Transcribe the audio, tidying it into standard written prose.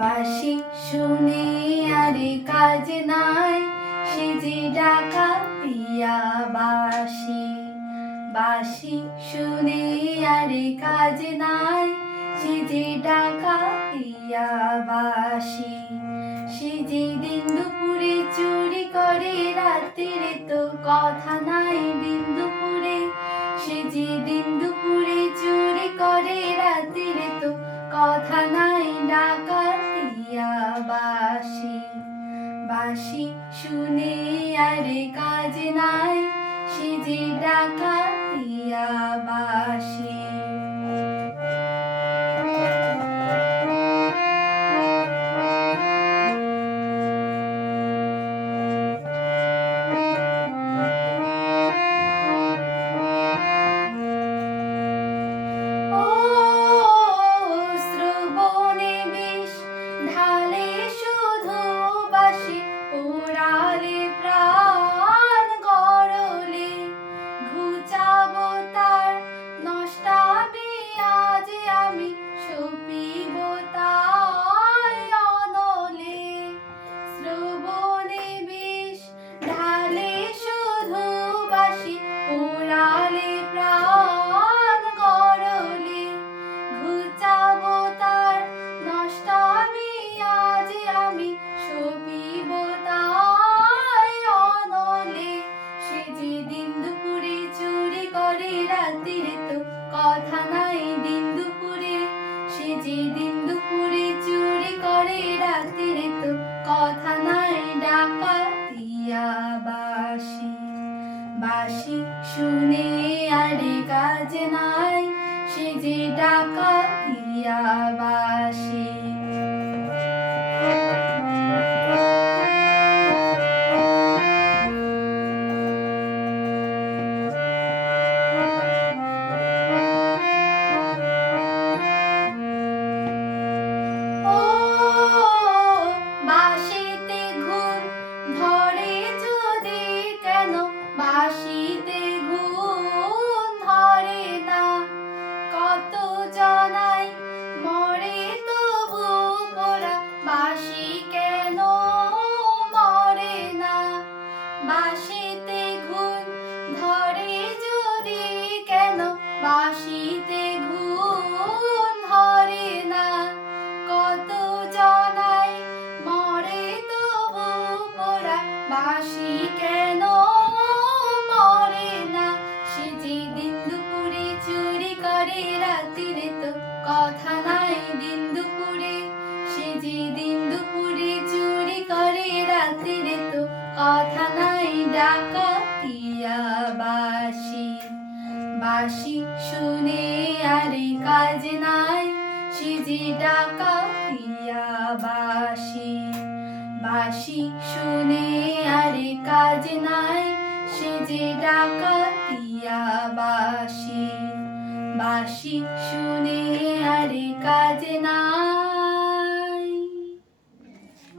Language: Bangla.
বাঁশি শুনে আরে কাজ নাই, সে যে ডাকাতিয়া বাঁশি। বাঁশি শুনে আরে কাজ নাই, সে যে ডাকাতিয়া বাঁশি। সে যে দিন দুপুরে চুরি করে, রাতের তো কথা নাই দিন দুপুরে। সে যে দিন দুপুরে চুরি করে, রাতের তো কথা নাই ডাকাতিয়া বাঁশি। বাঁশি শুনে আরে কাজ নাই, সে যে ডাকাতিয়া বাঁশি। কথা নাই দিন দুপুরে, সে যে দিন দুপুরে চুরি করে, রাতের তো কথা নাই ডাকাতিয়া বাঁশি। বাঁশি শুনে আরে কাজ নাই, সে যে ডাকাতিয়া বাঁশি। বাঁশিতে ঘুম ধরে না, কত জনাই মরে তবু পোড়া, বাঁশি কেন মরে না? বাঁশিতে ঘুম ধরে যদি কেন, বাঁশিতে ঘুম ধরে না, কত জনাই মরে তবু পোড়া, বাঁশি কেন রাতের তো কথা নাই দিন দুপুরে। সে যে দিন দুপুরে চুরি করে, রাতের তো কথা নাই ডাকাতিয়া বাঁশি। বাঁশি শুনে আরে কাজ নাই, সে যে ডাকাতিয়া বাঁশি। বাঁশি শুনে আরে কাজ নাই, সে যে ডাকাতিয়া বাঁশি। বাঁশি শুনে আরে কাজ নাই।